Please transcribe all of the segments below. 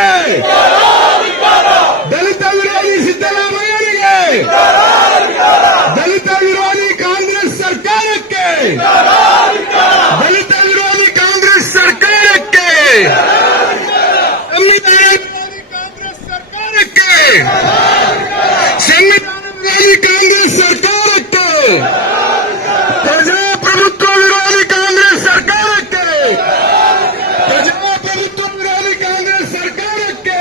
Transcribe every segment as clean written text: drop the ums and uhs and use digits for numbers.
ಸರ್ಕಾರಕ್ಕೆ, ದಲಿತ ವಿರೋಧಿ ಸಿದ್ದರಾಮಯ್ಯನಿಗೆ, ದಲಿತ ವಿರೋಧಿ ಕಾಂಗ್ರೆಸ್ ಸರ್ಕಾರಕ್ಕೆ, ದಲಿತ ವಿರೋಧಿ ಕಾಂಗ್ರೆಸ್ ಸರ್ಕಾರಕ್ಕೆ, ಸಂವಿಧಾನ ವಿರೋಧಿ ಕಾಂಗ್ರೆಸ್ ಸರ್ಕಾರಕ್ಕೆ, ಸಂವಿಧಾನ ವಿರೋಧಿ ಕಾಂಗ್ರೆಸ್ ಸರ್ಕಾರಕ್ಕೆ, ಪ್ರಜಾಪ್ರಭುತ್ವ ವಿರೋಧಿ ಕಾಂಗ್ರೆಸ್ ಸರ್ಕಾರಕ್ಕೆ, ಪ್ರಜಾಪ್ರಭುತ್ವ ವಿರೋಧಿ ಕಾಂಗ್ರೆಸ್ ಸರ್ಕಾರಕ್ಕೆ,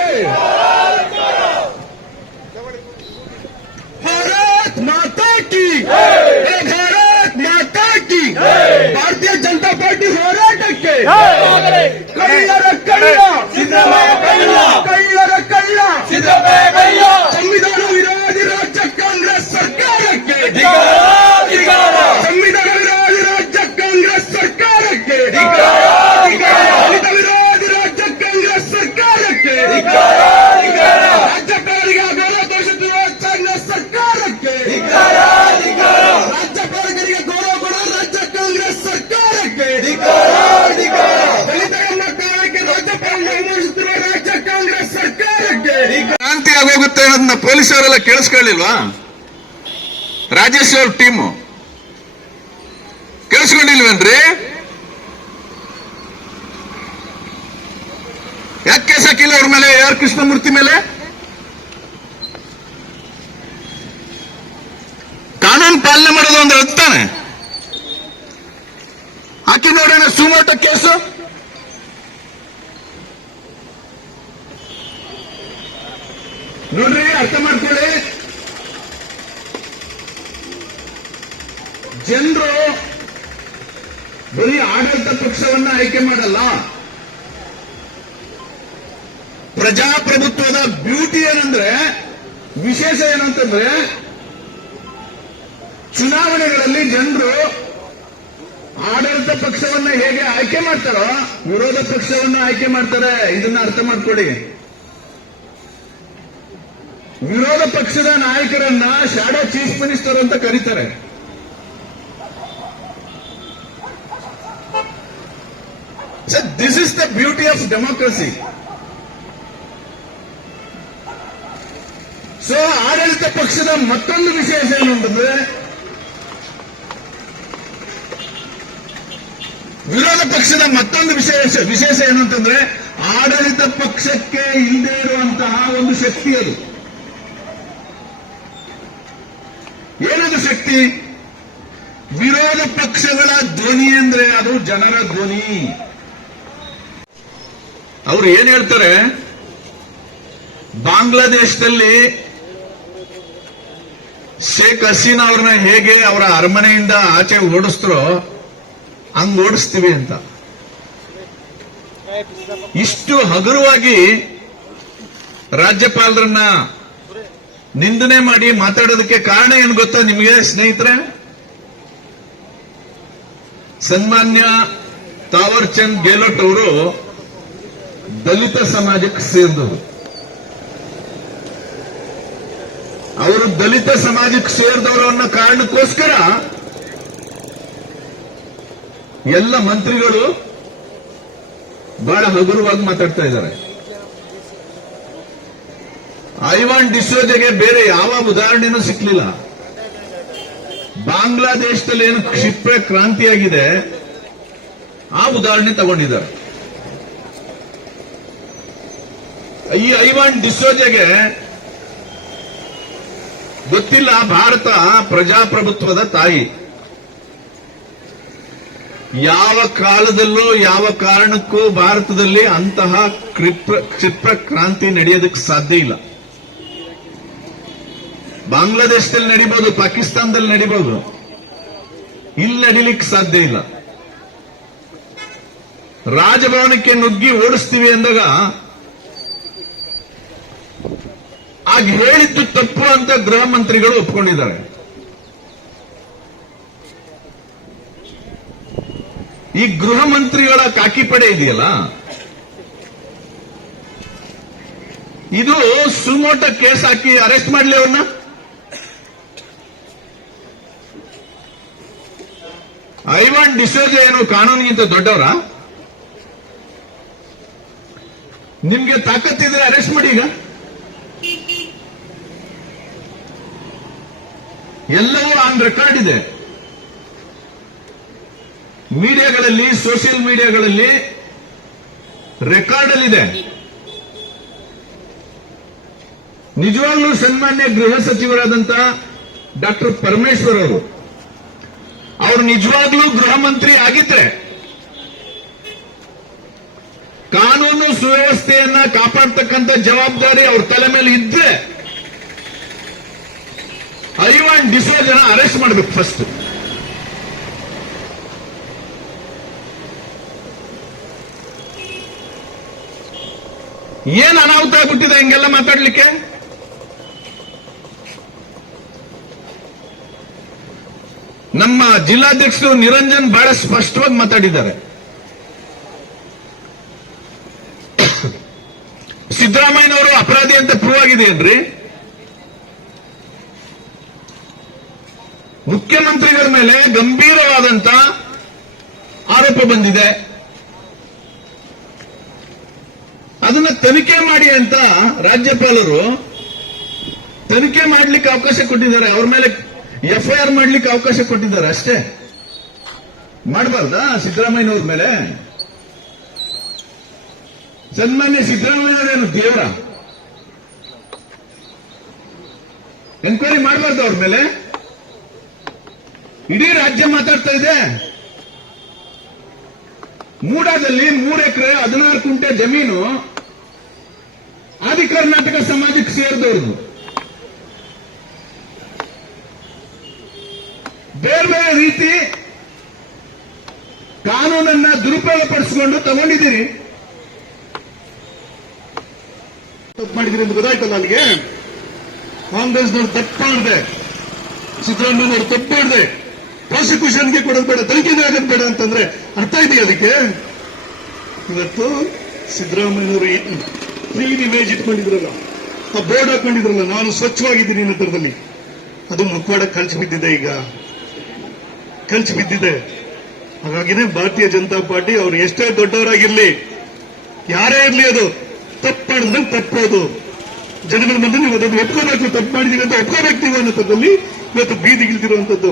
ಭಾರತ್ ಮಾತಾ ಕಿ, ಭಾರತ್ ಮಾತಾ ಕಿ, ಭಾರತೀಯ ಜನತಾ ಪಾರ್ಟಿ ಹೋರಾಟಕ್ಕೆ, ಕಳ್ಳರ ಕಳ್ಳ ಸಿದ್ದರಾಮಯ್ಯ, ಕಳ್ಳರ ಕಳ್ಳ ಸಿದ್ದರಾಮಯ್ಯ, ಸಂವಿಧಾನ ವಿರೋಧಿ ರಾಜ್ಯ ಕಾಂಗ್ರೆಸ್ ಸರ್ಕಾರಕ್ಕೆ, ಸಂವಿಧಾನ ವಿರೋಧಿ ರಾಜ್ಯ ಕಾಂಗ್ರೆಸ್ ಸರ್ಕಾರಕ್ಕೆ, ದಲಿತ ವಿರೋಧಿ ರಾಜ್ಯ ಕಾಂಗ್ರೆಸ್ ಸರ್ಕಾರಕ್ಕೆ, ರಾಜ್ಯಪಾಲರಿಗೆ ಗೌರವ ತೋರಿಸುತ್ತಿರುವ ಕಾಂಗ್ರೆಸ್ ಸರ್ಕಾರಕ್ಕೆ, ರಾಜ್ಯಪಾಲಕರಿಗೆ ಗೌರವ ಕೊಡುವ ರಾಜ್ಯ ಕಾಂಗ್ರೆಸ್ ಸರ್ಕಾರಕ್ಕೆ, ದಲಿತರ ಕಾರಣಕ್ಕೆ ರಾಜ್ಯಪಾಲನೆ ಅನುಭವಿಸುತ್ತಿರುವ ರಾಜ್ಯ ಕಾಂಗ್ರೆಸ್ ಸರ್ಕಾರಕ್ಕೆ ಕ್ರಾಂತಿ ಆಗೋಗುತ್ತೆ ಅನ್ನೋದನ್ನ ಪೊಲೀಸವರೆಲ್ಲ ಕೇಳಿಸ್ಕೊಳ್ಳಿಲ್ವಾ? ರಾಜೇಶ್ ಅವ್ರ ಟೀಮು ಕೇಳಿಸ್ಕೊಂಡಿಲ್ವೇನ್ರಿ? ಯಾಕೆ ಕೇಸ್ ಹಾಕಿಲ್ಲ ಅವ್ರ ಮೇಲೆ? ಯಾರು ಕೃಷ್ಣಮೂರ್ತಿ ಮೇಲೆ? ಕಾನೂನು ಪಾಲನೆ ಮಾಡೋದು ಅಂದ್ರೆ ಅರ್ಥಾನೆ. ಹಾಕಿ ನೋಡೋಣ ಸುಮೋಟೋ ಕೇಸು. ನೋಡ್ರಿ, ಅರ್ಥ ಮಾಡ್ಕೊಳ್ಳಿ. ಜನರು ಬರೀ ಆಡಳಿತ ಪಕ್ಷವನ್ನ ಆಯ್ಕೆ ಮಾಡಲ್ಲ. ಪ್ರಜಾಪ್ರಭುತ್ವದ ಬ್ಯೂಟಿ ಏನಂದ್ರೆ, ವಿಶೇಷ ಏನಂತಂದ್ರೆ, ಚುನಾವಣೆಗಳಲ್ಲಿ ಜನರು ಆಡಳಿತ ಪಕ್ಷವನ್ನ ಹೇಗೆ ಆಯ್ಕೆ ಮಾಡ್ತಾರೋ ವಿರೋಧ ಪಕ್ಷವನ್ನ ಆಯ್ಕೆ ಮಾಡ್ತಾರೆ. ಇದನ್ನ ಅರ್ಥ ಮಾಡ್ಕೊಳ್ಳಿ. ವಿರೋಧ ಪಕ್ಷದ ನಾಯಕರನ್ನ ಶಾಡೋ ಚೀಫ್ ಮಿನಿಸ್ಟರ್ ಅಂತ ಕರೀತಾರೆ. So this is the beauty of democracy. So ಆಡಳಿತ ಪಕ್ಷದ ಮತ್ತೊಂದು ವಿಶೇಷ ಏನು ಅಂತಂದ್ರೆ, ವಿರೋಧ ಪಕ್ಷದ ಮತ್ತೊಂದು ವಿಶೇಷ ಏನು ಅಂತಂದ್ರೆ, ಆಡಳಿತ ಪಕ್ಷಕ್ಕೆ ಇಲ್ಲದೆ ಇರುವಂತಹ ಒಂದು ಶಕ್ತಿ ಅದು. ಏನದು ಶಕ್ತಿ? ವಿರೋಧ ಪಕ್ಷಗಳ ಧ್ವನಿ ಅಂದ್ರೆ ಅದು ಜನರ ಧ್ವನಿ. ಅವರು ಏನ್ ಹೇಳ್ತಾರೆ, ಬಾಂಗ್ಲಾದೇಶದಲ್ಲಿ ಶೇಖ್ ಹಸೀನಾ ಅವ್ರನ್ನ ಹೇಗೆ ಅವರ ಅರಮನೆಯಿಂದ ಆಚೆ ಓಡಿಸ್ತಾರೋ ಹಂಗ್ ಓಡಿಸ್ತೀವಿ ಅಂತ. ಇಷ್ಟು ಹಗುರವಾಗಿ ರಾಜ್ಯಪಾಲರನ್ನ ನಿಂದನೆ ಮಾಡಿ ಮಾತಾಡೋದಕ್ಕೆ ಕಾರಣ ಏನು ಗೊತ್ತಾ ನಿಮಗೆ ಸ್ನೇಹಿತರೆ? ಸನ್ಮಾನ್ಯ ತಾವರ್ ಚಂದ್ ಗೆಹ್ಲೋಟ್ ಅವರು ದಲಿತ ಸಮಾಜಕ್ಕೆ ಸೇರಿದವರು. ಅವರು ದಲಿತ ಸಮಾಜಕ್ಕೆ ಸೇರಿದವರು ಅನ್ನೋ ಕಾರಣಕ್ಕೋಸ್ಕರ ಎಲ್ಲ ಮಂತ್ರಿಗಳು ಬಹಳ ಹಗುರವಾಗಿ ಮಾತಾಡ್ತಾ ಇದ್ದಾರೆ. ಐವಾನ್ ಡಿಸೋಜೆಗೆ ಬೇರೆ ಯಾವ ಉದಾಹರಣೆನೂ ಸಿಕ್ಲಿಲ್ಲ. ಬಾಂಗ್ಲಾದೇಶದಲ್ಲಿ ಏನು ಕ್ಷಿಪ್ರ ಕ್ರಾಂತಿಯಾಗಿದೆ ಆ ಉದಾಹರಣೆ ತಗೊಂಡಿದ್ದಾರೆ. ಈ ಐವಾನ್ ಡಿಸೋಜೆಗೆ ಗೊತ್ತಿಲ್ಲ ಭಾರತ ಪ್ರಜಾಪ್ರಭುತ್ವದ ತಾಯಿ. ಯಾವ ಕಾಲದಲ್ಲೂ ಯಾವ ಕಾರಣಕ್ಕೂ ಭಾರತದಲ್ಲಿ ಅಂತಹ ಕ್ಷಿಪ್ರ ಕ್ರಾಂತಿ ನಡೆಯೋದಕ್ಕೆ ಸಾಧ್ಯ ಇಲ್ಲ. ಬಾಂಗ್ಲಾದೇಶದಲ್ಲಿ ನಡೀಬಹುದು, ಪಾಕಿಸ್ತಾನದಲ್ಲಿ ನಡೀಬಹುದು, ಇಲ್ಲಿ ನಡೀಲಿಕ್ಕೆ ಸಾಧ್ಯ ಇಲ್ಲ. ರಾಜಭವನಕ್ಕೆ ನುಗ್ಗಿ ಓಡಿಸ್ತೀವಿ ಅಂದಾಗ ಆಗ ಹೇಳಿದ್ದು ತಪ್ಪು ಅಂತ ಗೃಹ ಮಂತ್ರಿಗಳು ಒಪ್ಕೊಂಡಿದ್ದಾರೆ. ಈ ಗೃಹ ಮಂತ್ರಿಗಳ ಕಾಕಿ ಪಡೆ ಇದೆಯಲ್ಲ, ಇದು ಸುಮೋಟ ಕೇಸ್ ಹಾಕಿ ಅರೆಸ್ಟ್ ಮಾಡಲಿ ಅವ್ರನ್ನ. ಐವಾನ್ ಡಿಸೋಜ ಏನು ಕಾನೂನಿಗಿಂತ ದೊಡ್ಡವರ? ನಿಮ್ಗೆ ತಾಕತ್ತಿದ್ರೆ ಅರೆಸ್ಟ್ ಮಾಡಿ. ಈಗ ಎಲ್ಲವೂ ಆನ್ ರೆಕಾರ್ಡ್ ಇದೆ. ಮೀಡಿಯಾಗಳಲ್ಲಿ, ಸೋಷಿಯಲ್ ಮೀಡಿಯಾಗಳಲ್ಲಿ ರೆಕಾರ್ಡ್ ಅಲ್ಲಿದೆ. ನಿಜವಾಗ್ಲೂ ಸನ್ಮಾನ್ಯ ಗೃಹ ಸಚಿವರಾದಂತ ಡಾಕ್ಟರ್ ಪರಮೇಶ್ವರ್ ಅವರು ನಿಜವಾಗ್ಲೂ ಗೃಹ ಮಂತ್ರಿ ಆಗಿದ್ರೆ, ಕಾನೂನು ಸುವ್ಯವಸ್ಥೆಯನ್ನ ಕಾಪಾಡ್ತಕ್ಕಂಥ ಜವಾಬ್ದಾರಿ ಅವ್ರ ತಲೆ ಮೇಲೆ ಇದ್ರೆ ಐವಾನ್ ಡಿಸೋಜನ ಅರೆಸ್ಟ್ ಮಾಡಬೇಕು ಫಸ್ಟ್. ಏನ್ ಅನಾಹುತ ಆಗ್ಬಿಟ್ಟಿದೆ ಹಿಂಗೆಲ್ಲ ಮಾತಾಡ್ಲಿಕ್ಕೆ? ನಮ್ಮ ಜಿಲ್ಲಾಧ್ಯಕ್ಷರು ನಿರಂಜನ್ ಬಹಳ ಸ್ಪಷ್ಟವಾಗಿ ಮಾತಾಡಿದ್ದಾರೆ. ಸಿದ್ದರಾಮಯ್ಯನವರು ಅಪರಾಧಿ ಅಂತ ಪ್ರೂವ್ ಆಗಿದೆಯೇನ್ರಿ? ಮುಖ್ಯಮಂತ್ರಿಗಳ ಮೇಲೆ ಗಂಭೀರವಾದಂತ ಆರೋಪ ಬಂದಿದೆ. ಅದನ್ನ ತನಿಖೆ ಮಾಡಿ ಅಂತ ರಾಜ್ಯಪಾಲರು ತನಿಖೆ ಮಾಡಲಿಕ್ಕೆ ಅವಕಾಶ ಕೊಟ್ಟಿದ್ದಾರೆ. ಅವ್ರ ಮೇಲೆ ಎಫ್ಐಆರ್ ಮಾಡಲಿಕ್ಕೆ ಅವಕಾಶ ಕೊಟ್ಟಿದ್ದಾರೆ ಅಷ್ಟೇ. ಮಾಡಬಾರ್ದಾ ಸಿದ್ದರಾಮಯ್ಯನವ್ರ ಮೇಲೆ? ಸನ್ಮಾನ್ಯ ಸಿದ್ದರಾಮಯ್ಯನವರೇನು ದೇವರ? ಎನ್ಕ್ವೈರಿ ಮಾಡಬಾರ್ದು ಅವ್ರ ಮೇಲೆ? ಇಡೀ ರಾಜ್ಯ ಮಾತಾಡ್ತಾ ಇದೆ. ಮೂಡಾದಲ್ಲಿ 3 ಎಕರೆ 16 ಕುಂಟೆ ಜಮೀನು ಆದಿ ಕರ್ನಾಟಕ ಸಮಾಜಕ್ಕೆ ಸೇರಿದವ್ರದ್ದು. ಬೇರೆ ಬೇರೆ ರೀತಿ ಕಾನೂನನ್ನ ದುರುಪಯೋಗ ಪಡಿಸಿಕೊಂಡು ತಗೊಂಡಿದ್ದೀರಿ. ತಪ್ಪು ಮಾಡಿದ್ರಿ ಅಂತ ಗೊತ್ತಾಯ್ತಲ್ಲ ಅಲ್ಲಿಗೆ. ಕಾಂಗ್ರೆಸ್ನವ್ರು ತಪ್ಪು ಮಾಡಿದೆ, ಸಿದ್ದರಾಮಯ್ಯನವರು ತಪ್ಪು ಮಾಡಿದೆ, ಪ್ರಾಸಿಕ್ಯೂಷನ್ಗೆ ಕೊಡೋದು ಬೇಡ, ತನಿಖೆಗೆ ಆಗೋದು ಬೇಡ ಅಂತಂದ್ರೆ ಅರ್ಥ ಇದೆಯಾ ಅದಕ್ಕೆ? ಇವತ್ತು ಸಿದ್ದರಾಮಯ್ಯನವರು ಕ್ಲೀನ್ ಇಮೇಜ್ ಇಟ್ಕೊಂಡಿದ್ರಲ್ಲ, ಆ ಬೋರ್ಡ್ ಹಾಕೊಂಡಿದ್ರಲ್ಲ, ನಾನು ಸ್ವಚ್ಛವಾಗಿದ್ದೀನಿ ನಂತರದಲ್ಲಿ, ಅದು ಮುಖವಾಡ ಕಳ್ಸಿ ಬಿದ್ದಿದೆ. ಈಗ ಕಳ್ಸಿ ಬಿದ್ದಿದೆ. ಹಾಗಾಗಿನೇ ಭಾರತೀಯ ಜನತಾ ಪಾರ್ಟಿ ಅವ್ರು ಎಷ್ಟೇ ದೊಡ್ಡವರಾಗಿರ್ಲಿ, ಯಾರೇ ಇರ್ಲಿ, ಅದು ತಪ್ಪು ಮಾಡಿದ್ರೆ ತಪ್ಪೋದು. ಜನಗಳ ಮುಂದೆ ನೀವು ಅದನ್ನು ಒಪ್ಕೋಬೇಕು. ತಪ್ಪು ಮಾಡಿದೀವಿ ಅಂತ ಒಪ್ಕೋಬೇಕು ನೀವು ಅನ್ನೋದ್ರಲ್ಲಿ ಇವತ್ತು ಬೀದಿಗಿಳಿದಿರುವಂತದ್ದು.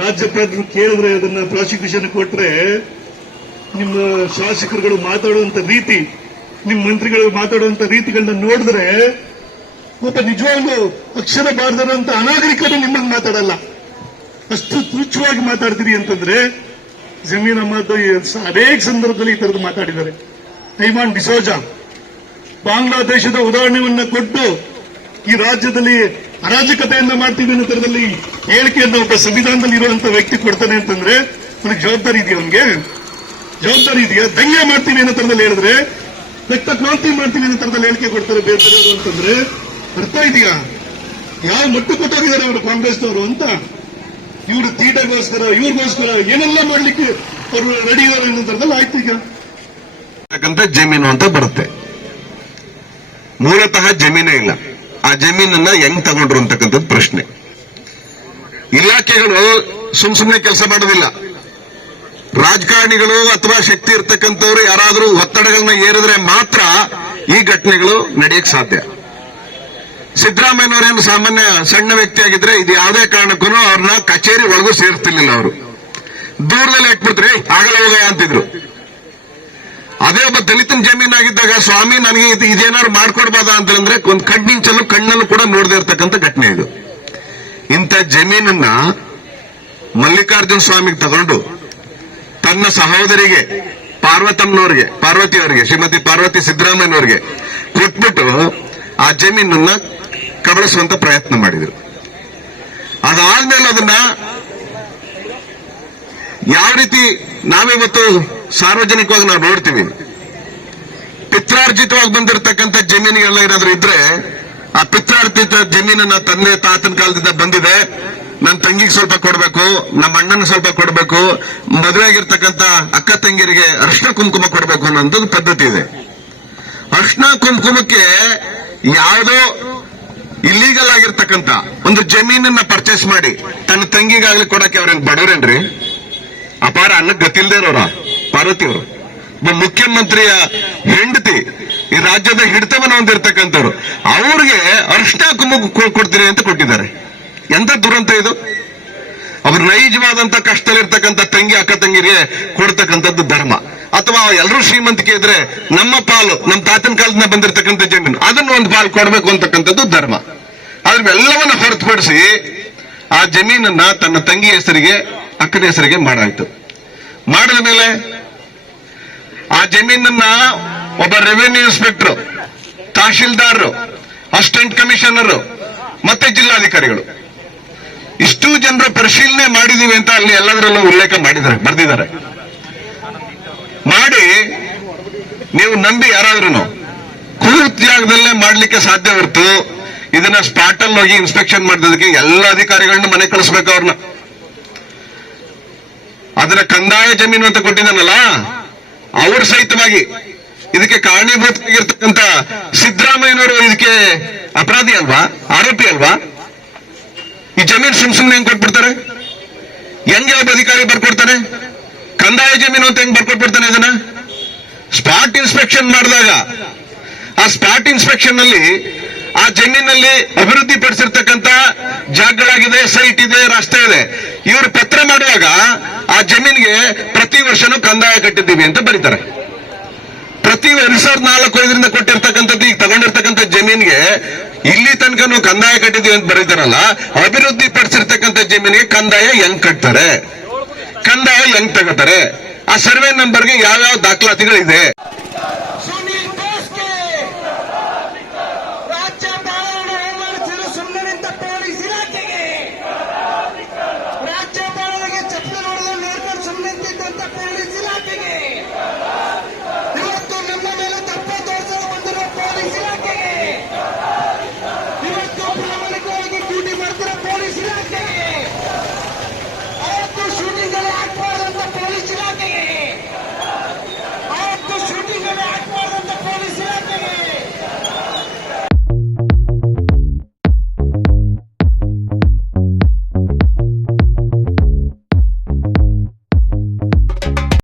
ರಾಜ್ಯಪಾಲರು ಕೇಳಿದ್ರೆ ಅದನ್ನ ಪ್ರಾಸಿಕ್ಯೂಷನ್ ಕೊಟ್ರೆ, ನಿಮ್ಮ ಶಾಸಕರುಗಳು ಮಾತಾಡುವಂತ ರೀತಿ, ನಿಮ್ಮ ಮಂತ್ರಿಗಳು ಮಾತಾಡುವಂತ ರೀತಿಗಳನ್ನ ನೋಡಿದ್ರೆ ಒಬ್ಬ ನಿಜವಾಗ್ಲೂ ಅಕ್ಷರ ಬಾರದಂತ ಅನಾಗರಿಕರು ನಿಮ್ಮನ್ನು ಮಾತಾಡಲ್ಲ. ಅಷ್ಟು ತುಚ್ಛವಾಗಿ ಮಾತಾಡ್ತೀರಿ ಅಂತಂದ್ರೆ, ಜಮೀನ್ ಅಹಮದ್ ಅನೇಕ ಸಂದರ್ಭದಲ್ಲಿ ಈ ತರದ್ದು ಮಾತಾಡಿದ್ದಾರೆ. ಐವಾನ್ ಡಿಸೋಜಾ ಬಾಂಗ್ಲಾದೇಶದ ಉದಾಹರಣೆಯನ್ನ ಕೊಟ್ಟು ಈ ರಾಜ್ಯದಲ್ಲಿ ಅರಾಜಕತೆಯನ್ನ ಮಾಡ್ತೀವಿ ಅನ್ನೋ ತರದಲ್ಲಿ ಹೇಳಿಕೆಯನ್ನು ಒಬ್ಬ ಸಂವಿಧಾನದಲ್ಲಿ ಇರುವಂತ ವ್ಯಕ್ತಿ ಕೊಡ್ತಾನೆ ಅಂತಂದ್ರೆ ಅವನಿಗೆ ಜವಾಬ್ದಾರಿ ಇದೆಯಾ? ಅವನಿಗೆ ಜವಾಬ್ದಾರಿ ಇದೆಯಾ? ದಂಗೆ ಮಾಡ್ತೀವಿ ಅನ್ನೋ ತರದಲ್ಲಿ ಹೇಳಿದ್ರೆ, ರಕ್ತ ಕ್ರಾಂತಿ ಮಾಡ್ತೀವಿ ಅನ್ನೋ ತರದಲ್ಲಿ ಹೇಳಿಕೆ ಕೊಡ್ತಾರೆ ಬೇರೆ ಬೇರೆಯವರು ಅಂತಂದ್ರೆ ಅರ್ಥ ಇದೆಯಾ? ಯಾವ ಮಟ್ಟ ಕೊಟ್ಟೋಗಿದ್ದಾರೆ ಅವರು ಕಾಂಗ್ರೆಸ್ನವರು ಅಂತ. ಇವರು ತೀಟಗೋಸ್ಕರ, ಇವ್ರಿಗೋಸ್ಕರ ಏನೆಲ್ಲ ಮಾಡ್ಲಿಕ್ಕೆ ಅವರು ರೆಡಿ ಇದ್ದಾರೆ ಅನ್ನೋ ತರದಲ್ಲಿ ಆಯ್ತು. ಈಗ ಜಮೀನು ಅಂತ ಬರುತ್ತೆ, ಮೂಲತಃ ಜಮೀನೇ ಇಲ್ಲ. ಆ ಜಮೀನನ್ನ ಹೆಂಗ್ ತಗೊಂಡ್ರು ಅಂತಕ್ಕಂಥದ್ದು ಪ್ರಶ್ನೆ. ಇಲಾಖೆಗಳು ಸುಮ್ಮನೆ ಕೆಲಸ ಮಾಡೋದಿಲ್ಲ. ರಾಜಕಾರಣಿಗಳು ಅಥವಾ ಶಕ್ತಿ ಇರ್ತಕ್ಕಂಥವ್ರು ಯಾರಾದರೂ ಒತ್ತಡಗಳನ್ನ ಏರಿದ್ರೆ ಮಾತ್ರ ಈ ಘಟನೆಗಳು ನಡೆಯಕ್ಕೆ ಸಾಧ್ಯ. ಸಿದ್ದರಾಮಯ್ಯನವರೇನು ಸಾಮಾನ್ಯ ಸಣ್ಣ ವ್ಯಕ್ತಿಯಾಗಿದ್ರೆ ಇದು ಯಾವುದೇ ಕಾರಣಕ್ಕೂ ಅವ್ರನ್ನ ಕಚೇರಿ ಒಳಗೂ ಸೇರಿಸ್ತಿರ್ಲಿಲ್ಲ. ಅವರು ದೂರದಲ್ಲಿ ಹಾಕ್ಬಿಟ್ರೆ ಆಗಲ್ಲ ಹೋಗ ಅಂತಿದ್ರು. ಅದೇ ಒಬ್ಬ ದಲಿತನ ಜಮೀನಾಗಿದ್ದಾಗ, ಸ್ವಾಮಿ ನನಗೆ ಇದೇನಾದ್ರು ಮಾಡ್ಕೊಡ್ಬಾರ್ದ ಅಂತಂದ್ರೆ ಒಂದು ಕಣ್ಣಿಂಚಲು ಕಣ್ಣಲ್ಲೂ ಕೂಡ ನೋಡದೇ ಇರ್ತಕ್ಕಂಥ ಘಟನೆ ಇದು. ಇಂಥ ಜಮೀನನ್ನ ಮಲ್ಲಿಕಾರ್ಜುನ ಸ್ವಾಮಿಗೆ ತಗೊಂಡು ತನ್ನ ಸಹೋದರಿಗೆ ಪಾರ್ವತಿಯವರಿಗೆ ಶ್ರೀಮತಿ ಪಾರ್ವತಿ ಸಿದ್ದರಾಮಯ್ಯನವರಿಗೆ ಕೊಟ್ಬಿಟ್ಟು ಆ ಜಮೀನನ್ನ ಕಬಳಿಸುವಂತ ಪ್ರಯತ್ನ ಮಾಡಿದ್ರು. ಅದಾದ್ಮೇಲೆ ಅದನ್ನ ಯಾವ ರೀತಿ ನಾವಿವತ್ತು ಸಾರ್ವಜನಿಕವಾಗಿ ನಾವು ನೋಡ್ತೀವಿ, ಪಿತ್ರಾರ್ಜಿತವಾಗಿ ಬಂದಿರತಕ್ಕಂಥ ಜಮೀನುಗಳೆಲ್ಲ ಏನಾದ್ರೂ ಇದ್ರೆ, ಆ ಪಿತ್ರಾರ್ಜಿತ ಜಮೀನನ್ನ ತಂದೆ ತಾತನ ಕಾಲದಿಂದ ಬಂದಿದೆ, ನನ್ನ ತಂಗಿಗೆ ಸ್ವಲ್ಪ ಕೊಡಬೇಕು, ನಮ್ಮ ಅಣ್ಣನ ಸ್ವಲ್ಪ ಕೊಡಬೇಕು, ಮದುವೆ ಆಗಿರ್ತಕ್ಕಂಥ ಅಕ್ಕ ತಂಗಿಯರಿಗೆ ಅರಿಶಿನ ಕುಂಕುಮ ಕೊಡಬೇಕು ಅನ್ನೋದು ಪದ್ಧತಿ ಇದೆ. ಅರಿಶಿನ ಕುಂಕುಮಕ್ಕೆ ಯಾವುದೋ ಇಲ್ಲೀಗಲ್ ಆಗಿರ್ತಕ್ಕಂಥ ಒಂದು ಜಮೀನನ್ನ ಪರ್ಚೇಸ್ ಮಾಡಿ ತನ್ನ ತಂಗಿಗಾಗ್ಲಿ ಕೊಡಕ್ಕೆ ಅವ್ರೇನ್ ಬಡವ್ರೇನ್ರಿ? ಅಪಾರ ಅನ್ನಕ್ಕೆ ಗತಿಲ್ದೇ ಇರೋರ ಪಾರ್ವತಿಯವರು. ಮುಖ್ಯಮಂತ್ರಿಯ ಹೆಂಡತಿ ರಾಜ್ಯದ ಹಿಡಿತವನ್ನು ಹೊಂದಿರತಕ್ಕಂಥವ್ರು ಅವ್ರಿಗೆ ಅರಿಶಿನ ಕುಂಕುಮ ಕೊಡ್ತೀರಿ ಅಂತ ಕೊಟ್ಟಿದ್ದಾರೆ. ಎಂತ ದುರಂತ ಇದು. ಅವ್ರ ನೈಜವಾದಂತ ಕಷ್ಟದಲ್ಲಿರ್ತಕ್ಕಂಥ ತಂಗಿ ಅಕ್ಕ ತಂಗಿರಿಗೆ ಕೊಡ್ತಕ್ಕಂಥದ್ದು ಧರ್ಮ. ಅಥವಾ ಎಲ್ಲರೂ ಶ್ರೀಮಂತಿಕೆ ಇದ್ರೆ ನಮ್ಮ ಪಾಲು, ನಮ್ಮ ತಾತನ ಕಾಲದಿಂದ ಬಂದಿರತಕ್ಕಂಥ ಜಮೀನು ಅದನ್ನು ಒಂದು ಪಾಲು ಕೊಡಬೇಕು ಅಂತಕ್ಕಂಥದ್ದು ಧರ್ಮ. ಆದ್ರೆ ಎಲ್ಲವನ್ನ ಹೊರತುಪಡಿಸಿ ಆ ಜಮೀನನ್ನ ತನ್ನ ತಂಗಿ ಹೆಸರಿಗೆ, ಅಕ್ಕನ ಹೆಸರಿಗೆ ಮಾಡಾಯ್ತು. ಮಾಡಿದ ಮೇಲೆ ಆ ಜಮೀನನ್ನ ಒಬ್ಬ ರೆವೆನ್ಯೂ ಇನ್ಸ್ಪೆಕ್ಟರ್, ತಹಶೀಲ್ದಾರರು, ಅಸಿಸ್ಟೆಂಟ್ ಕಮಿಷನರ್ ಮತ್ತೆ ಜಿಲ್ಲಾಧಿಕಾರಿಗಳು ಇಷ್ಟು ಜನರ ಪರಿಶೀಲನೆ ಮಾಡಿದೀವಿ ಅಂತ ಅಲ್ಲಿ ಎಲ್ಲದರಲ್ಲೂ ಉಲ್ಲೇಖ ಮಾಡಿದ್ದಾರೆ, ಬರೆದಿದ್ದಾರೆ. ಮಾಡಿ ನೀವು ನಂಬಿ ಯಾರಾದ್ರೂ ಜಾಗದಲ್ಲೇ ಮಾಡ್ಲಿಕ್ಕೆ ಸಾಧ್ಯ ಹೊರತು ಇದನ್ನ ಸ್ಪಾಟ್ ಅಲ್ಲಿ ಹೋಗಿ ಇನ್ಸ್ಪೆಕ್ಷನ್ ಮಾಡಿದಕ್ಕೆ ಎಲ್ಲ ಅಧಿಕಾರಿಗಳನ್ನ ಮನೆ ಕಳಿಸ್ಬೇಕು ಅವ್ರನ್ನ. ಅದನ್ನ ಕಂದಾಯ ಜಮೀನು ಅಂತ ಕೊಟ್ಟಿದ್ದಾನಲ್ಲ, ಅವ್ರ ಸಹಿತವಾಗಿ ಇದಕ್ಕೆ ಕಾರಣೀಭೂತವಾಗಿರ್ತಕ್ಕಂಥ ಸಿದ್ದರಾಮಯ್ಯನವರು ಇದಕ್ಕೆ ಅಪರಾಧಿ ಅಲ್ವಾ, ಆರೋಪಿ ಅಲ್ವಾ? ಈ ಜಮೀನು ಸುಮ್ನೆ ಹೆಂಗ್ ಕೊಟ್ಬಿಡ್ತಾರೆ? ಹೆಂಗೆ ಒಬ್ಬ ಅಧಿಕಾರಿ ಬರ್ಕೊಡ್ತಾನೆ? ಕಂದಾಯ ಜಮೀನು ಅಂತ ಹೆಂಗ್ ಬರ್ಕೊಟ್ಬಿಡ್ತಾನೆ? ಇದನ್ನ ಸ್ಪಾಟ್ ಇನ್ಸ್ಪೆಕ್ಷನ್ ಮಾಡಿದಾಗ ಆ ಸ್ಪಾಟ್ ಇನ್ಸ್ಪೆಕ್ಷನ್ ನಲ್ಲಿ ಆ ಜಮೀನಲ್ಲಿ ಅಭಿವೃದ್ಧಿ ಪಡಿಸಿರ್ತಕ್ಕಂಥ ಜಾಗಗಳಾಗಿದೆ, ಸೈಟ್ ಇದೆ, ರಸ್ತೆ ಇದೆ. ಇವರು ಪತ್ರ ಮಾಡುವಾಗ ಆ ಜಮೀನಿಗೆ ಪ್ರತಿ ವರ್ಷನೂ ಕಂದಾಯ ಕಟ್ಟಿದ್ದೀವಿ ಅಂತ ಬರೀತಾರೆ. ಪ್ರತಿ 2004-5ರಿಂದ ಕೊಟ್ಟಿರ್ತಕ್ಕಂಥದ್ದು ಈಗ ತಗೊಂಡಿರ್ತಕ್ಕಂಥ ಜಮೀನಿಗೆ ಇಲ್ಲಿ ತನಕ ಕಂದಾಯ ಕಟ್ಟಿದೀವಿ ಅಂತ ಬರೀತಾರಲ್ಲ, ಅಭಿವೃದ್ಧಿ ಪಡಿಸಿರ್ತಕ್ಕಂಥ ಜಮೀನಿಗೆ ಕಂದಾಯ ಹೆಂಗ್ ಕಟ್ತಾರೆ, ಕಂದಾಯ ಹೆಂಗ್ ತಗೋತಾರೆ, ಆ ಸರ್ವೆ ನಂಬರ್ಗೆ ಯಾವ್ಯಾವ ದಾಖಲಾತಿಗಳಿದೆ?